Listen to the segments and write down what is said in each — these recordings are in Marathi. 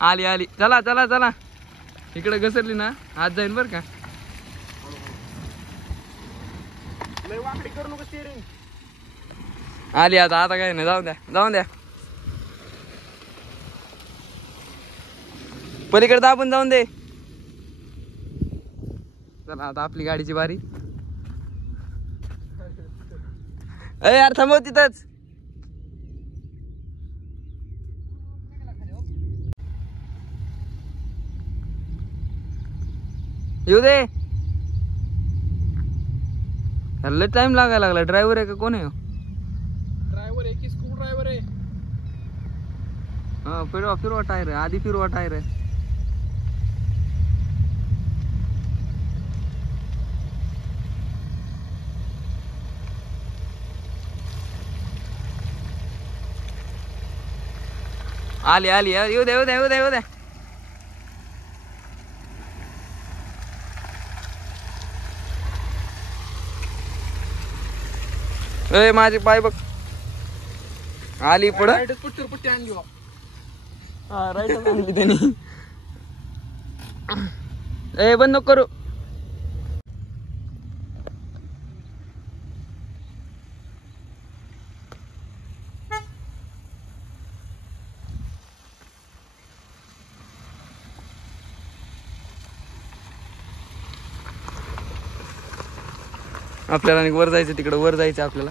आली आली, चला चला चला. इकडे घसरली ना आज जाईन बर का. आली आता, आता काय नाही, जाऊन द्या जाऊन द्या. पलीकडे दाबून जाऊन दे. चला आता आपली गाडीची बारी. अरे यार थांबव तिथंच. येऊ दे. लय टाइम लागायला लागला. ड्रायव्हर आहे का कोण आहे? ड्रायव्हर आहे की स्क्रू ड्रायव्हर आहे? हा फिरवा फिरवा टायर, आधी फिरवा टायर. आली आली, येऊ दे येऊ दे येऊ दे येऊ दे. ए माझे पाय बघ. आली पुढं. पट्टी आणली. हा राईट आणली त्यांनी. ए बंद नको करू. आपल्याला वर जायचं, तिकडं वर जायचं आपल्याला.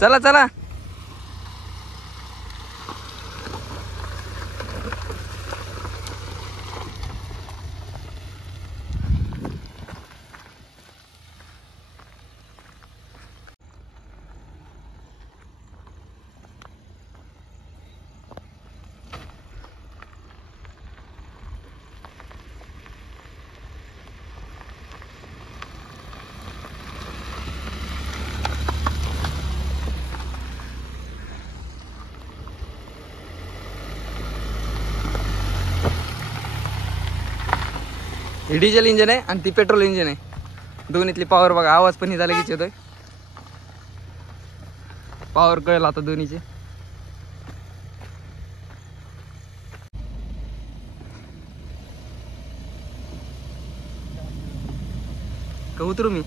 चला चला. हे डिझेल इंजिन आहे आणि ती पेट्रोल इंजिन आहे. दोन्हीतली पॉवर बघा. आवाज पण झाला की येतोय. पॉवर कळेल आता दोन्हीची. का उतरू मी?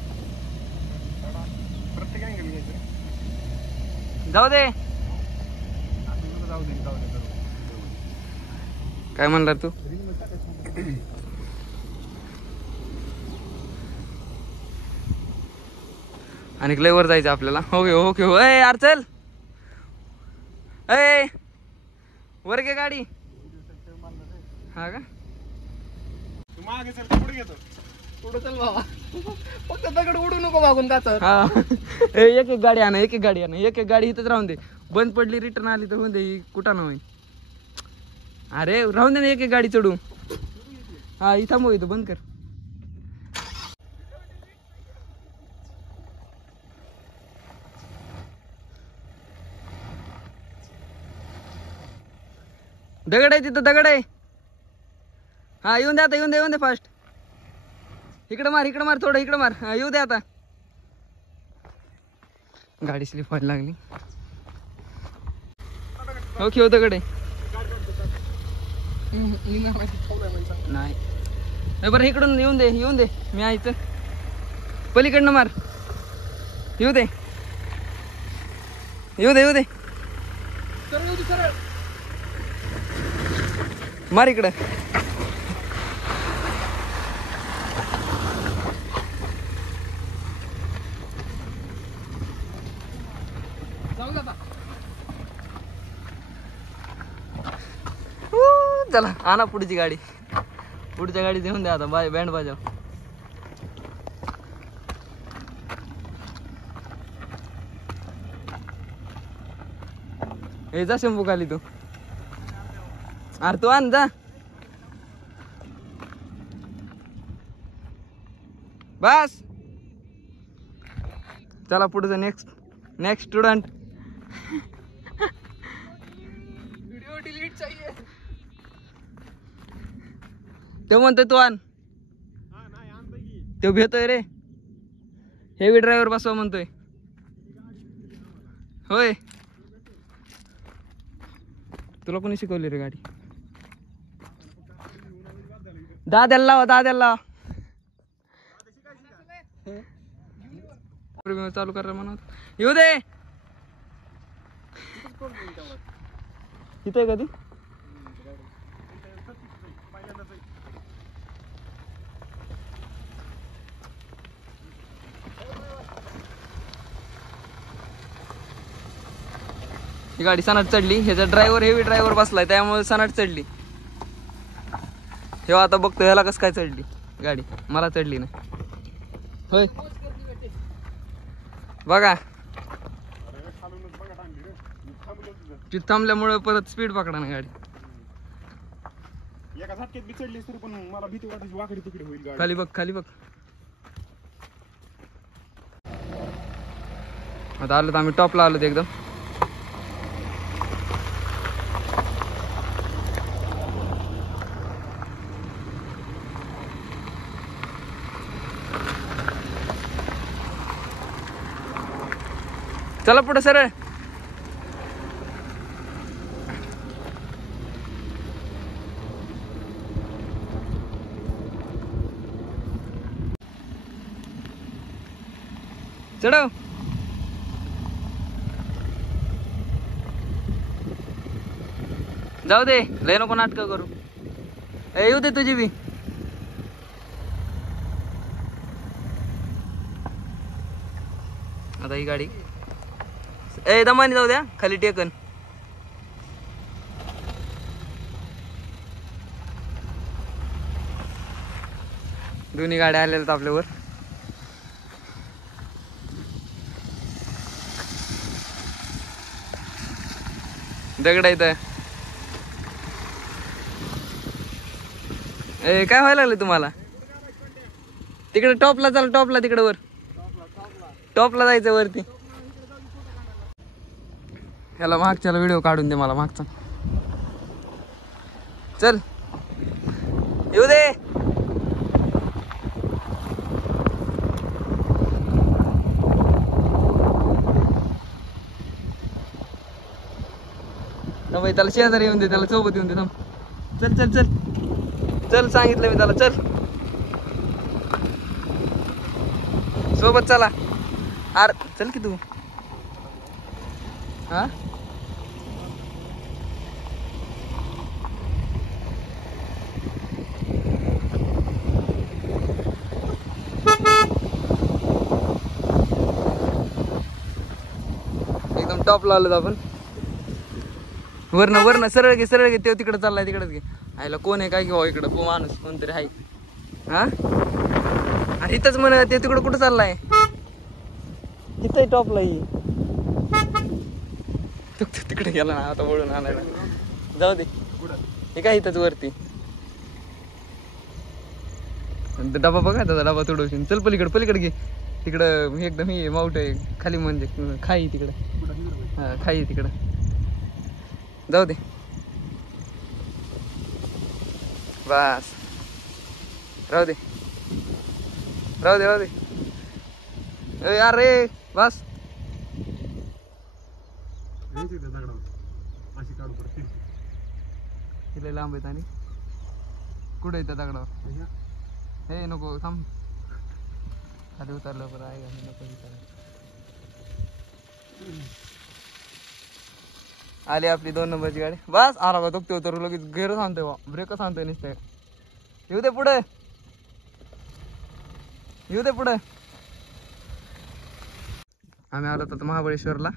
जाऊ दे. काय म्हणणार तू? आणि लय वर जायचं आपल्याला. Okay okay. हो यार चल. ए वर घे गाडी. हा का? मागे चल, पुढे घेतो. पुढे चल बाबा. फक्त दगड उडू नको मागून का तर. हा एक एक गाडी आणा, एक एक गाडी आणा. एक एक गाडी इथंच राहून दे. बंद पडली रिटर्न आली तर होऊन दे. कुठं ना होईल. अरे राहून दे ना, एक एक गाडी चढू. हा इथं थांबव, इथं बंद कर. दगड आहे तिथं, दगड आहे. हा येऊन दे आता, येऊन दे येऊन दे फास्ट. इकडं मार, इकडं मार, थोडं इकडं मार. हा येऊ दे आता. गाडी स्लिप व्हायला लागली. ओके दगड आहे. नाही बरं इकडून येऊन दे, येऊन दे. मी आयचं पलीकडनं मार. येऊ दे येऊ दे येऊ दे. मार इकडं. चला आणा पुढची गाडी. पुढच्या गाडी देऊन द्या आता. बाय बँड बाजाव. हे जा शंभू खाली तू. अरे तू आण जा. बस चला पुढचं. Next next student. Video delete चाहिए. तो म्हणतोय तू आण. तो भेटतोय रे. हेवी ड्रायव्हर बसवा म्हणतोय. होय तुला कोणी शिकवली रे गाडी दाद्याला लावा दाद्याला लावा चालू कर म्हणून येऊ दे इथे कधी ही गाडी सनाट चढली ह्याचा ड्रायव्हर हेवी ड्रायव्हर बसलाय त्यामुळे सनाट चढली हे आता बघतो ह्याला कसं काय चढली गाडी मला चढली नाही होय बघा तिथं थांबल्यामुळे परत स्पीड पकडा ना गाडी एका झटक्यात बिचडली तरी पण मला भीती वाटायची वाकडी तिकडे होईल गाडी. खाली बघ खाली बघ आता आलो तर आम्ही टॉपला आलो एकदम चला पुढे सरळ चढव जाऊ दे लय नको नाटक करू येऊ दे तुझी बी आता ही गाडी दमानी जाऊ द्या खाली टेकन दोन्ही गाड्या आलेल्या आपल्यावर दगड इथं काय व्हायला लागलं तुम्हाला तिकडे टॉपला चला टॉपला तिकडे वर टॉपला जायचं वरती ह्याला मागच्याला व्हिडिओ काढून दे मला मागचा चल येऊ दे भाई त्याला शेजारी येऊन दे त्याला सोबत येऊन दे थांब चल चल चल चल सांगितलं मी त्याला चल सोबत चला अरे चल की तू हा एकदम टॉपला आलो आपण वरण सरळ घे ते तिकडे चाललाय तिकडेच घे आयला कोण आहे काय घेऊ इकडं माणूस कोणतरी आहे हा अरे इथंच म्हण ते तिकडं कुठं चाललाय इथं टॉपला ही तिकडे गेला ना आता वळून आणायला जाऊ दे हे काय इथंच वरती डबा बघा त्याचा डबा तुडवशील चल पलीकडे घे तिकडं एकदम हे माउट आहे खाली म्हणजे खाई तिकडं हा खाई तिकडं जाऊ दे बस राहू दे यार रे बस तिला लांब आहेत आणि कुठे येतं दगडावर हे नको थांब खाली उतरलं बरं आहे नको आली आपली 2 नंबरची गाडी बस आरा बा दुखते उतर लगेच घेर सांगतोय बा ब्रेक सांगतोय नुसतं येऊ दे पुढे आम्ही आलो तर महाबळेश्वरला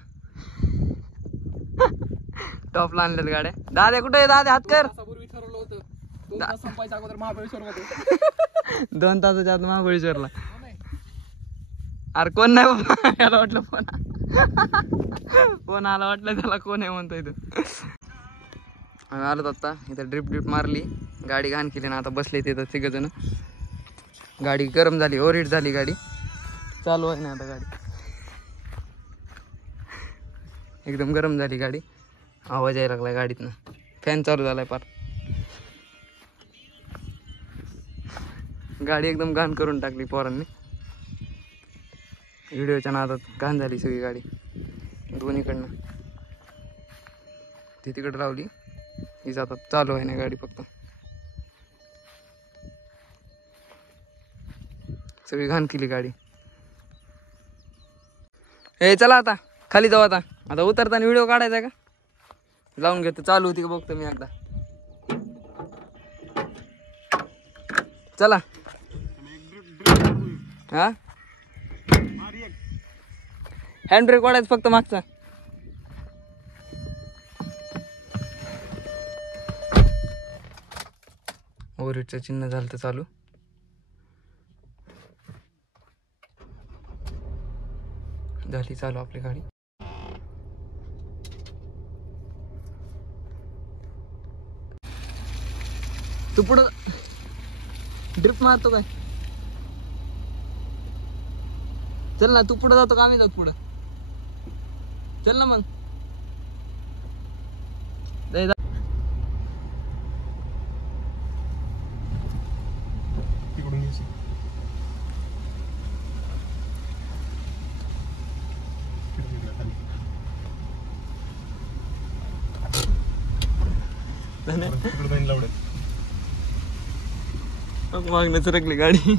टॉपला आणल्यात गाड्या दादा कुठे आहे दादा हात कर ठरवलं होतं 2 तास संपायच्या अगोदर महाबळेश्वर मध्ये 2 तासाच्या आत महाबळेश्वरला अरे कोण नाही बाबा याला वाटलं फोन आला वाटलं त्याला कोण आहे म्हणतोय तो आम्ही आलो आता इथं ड्रिप मारली गाडी घाण केली ना आता बसले तिथं 3 जण गाडी गरम झाली ओव्हरहीट झाली गाडी चालू आहे ना आता गाडी एकदम गरम झाली गाडी आवाज यायला लागला गाडीतनं फॅन चालू झालाय पार गाडी एकदम घाण करून टाकली पोरांनी व्हिडिओच्या नादात घाण झाली सगळी गाडी दोन्हीकडनं. ती तिकडे लावली, ही जातात. चालू आहे ना गाडी, फक्त सगळी घाण केली गाडी. हे चला आता खाली जाऊ. आता उतरताना व्हिडिओ काढायचा का? लावून घेतो, चालू होती का बघतो मी एकदा. चला. हा हँड ब्रेक वाढायचं फक्त मागचा. ओव्हरहीटचं चिन्ह झालं तर चालू. झाली चालू आपली गाडी. तू पुढं ड्रिप मारतो काय? चल ना, तू पुढं जातो का आम्ही जातो पुढं? चल ना मग. मागणं सरकली गाडी.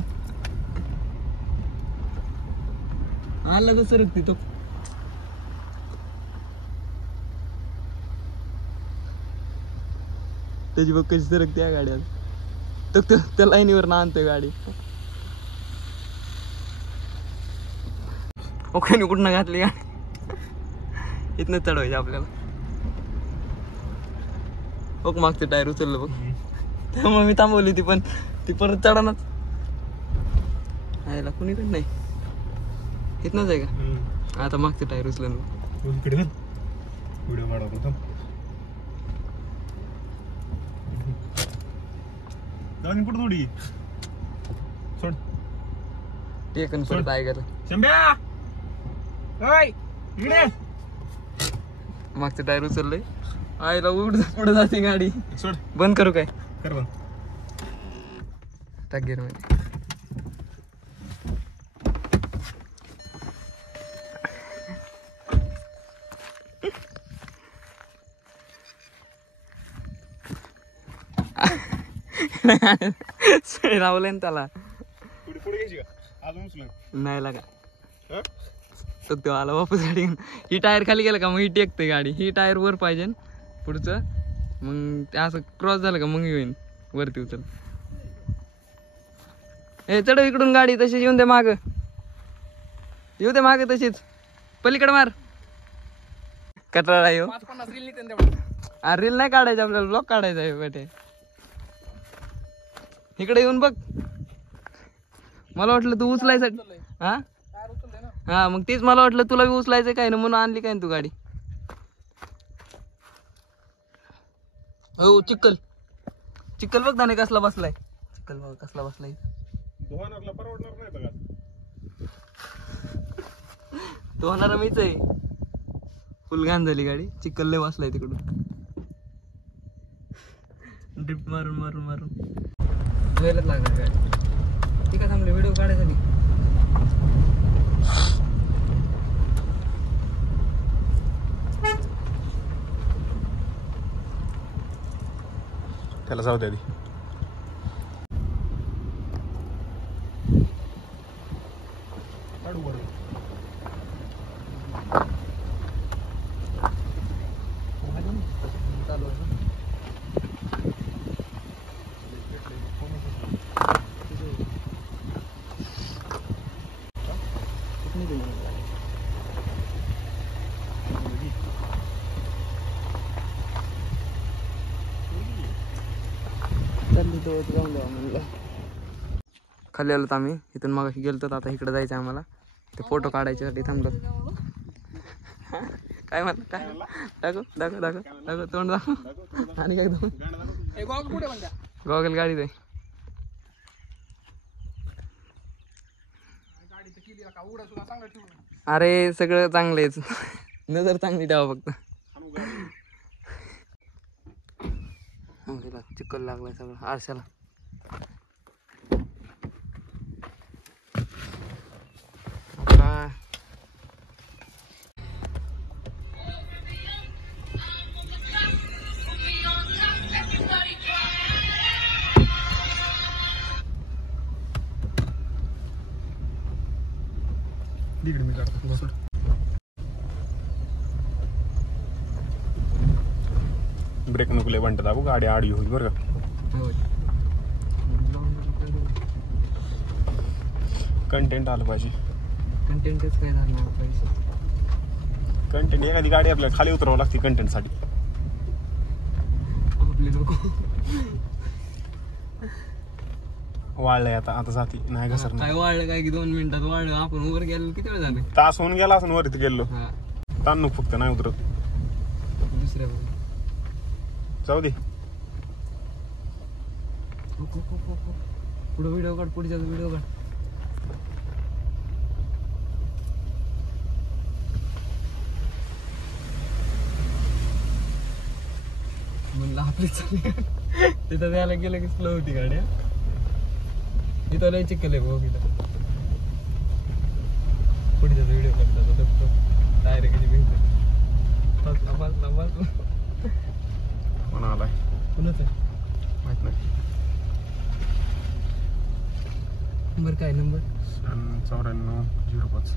आला तर सरकती तो. त्याची बघ कशी सरकते या गाड्या. त्या लाईनीवर ना आणतोय गाडी. ओके कुठनं घातली गाडी? इथनं चढवायची आपल्याला. बघ मागचं टायर उचललं बघ. त्यामुळे मी थांबवली ती, पण ती परत चढानाच. यायला कुणीकडे नाही, इथनच आहे का? आता मागचं टायर उचलं व्हिडिओ काढा. थोडी सोड टेकन परत ऐकायला. मागचं टायर उचललंय. आईला उठ पुढे जाते गाडी. सोड. बंद करू काय? कर बंद. टाक गिअर मध्ये. लावलंय ना त्याला. पुढे घ्यायची का अजून उचलून? नाही लागा तो तेव्हा आला वापस गाडी. ही टायर खाली गेला का मग ही टेकते गाडी. ही टायर वर पाहिजे पुढचं, मग ते असं क्रॉस झालं का मग येईन वरती उचल. हे चढव इकडून गाडी. तशीच येऊन दे माग, येऊ दे माग तशीच. पलीकडे मार. कटाळा येऊ. रील नाही काढायचं आपल्याला, ब्लॉग काढायचा आहे बेटे. इकडे येऊन बघ. मला वाटलं तू उचलायसाठी. हा मग तेच मला वाटलं तुला बी उचलायचं काय ना, म्हणून आणली काय तू गाडी. हो चिक्कल चिक्कल बघ दाणे कसला बसलाय. चिक्कल बघ कसला बसलाय. तो होणारा मीच आहे. फुल घाण झाली गाडी. चिक्कल लय बसलाय तिकडून. ड्रिप मारून मारून मारून धुवायलाच लागणार गाडी. ती का थांबली व्हिडिओ काढायसाठी. त्याला जाऊ द्या. खाली आलो आम्ही. इथून मग गेलो तर आता इकडे जायचं आहे आम्हाला. ते फोटो काढायच्यासाठी थांबलो. काय म्हणत काय? दाखव दाखव दाखव दाखव तोंड दाखव. आणि काय गॉगल गाडीत आहे. अरे सगळं चांगलंच. नजर चांगली ठेवा फक्त. चिकल लागलाय सगळं आरशाला. ब्रेक नुकले बनतात दाबू गाडी आडी होईल बरं का. कंटेंट आलं पाहिजे. कंटेंटच काय झालं पैसे. कंटेंट एखादी गाडी आपल्याला खाली उतरावं लागते कंटेंट साठी. आपले लोक वाळलंय आता आता जाती नाही घसर काय वाढलं काय की 2 मिनिटात वाढलं. आपण वर गेलो किती वेळ झाले. तास होऊन गेला असं वरती गेलो. हा ताणूक फक्त नाही उतरत. दुसऱ्या जाऊ दे. पुढे व्हिडिओ काढ. पुढचा व्हिडिओ काढ. म्हणलं आपली चालली तिथं जायला गेलं की स्लो होती गाडी. तिथं लय चिकल आहे भाऊ. तिथं पुढचा व्हिडिओ काढतो डायरेक्ट कोण आलाय कुणाच माहित नाही. नंबर काय नंबर 9405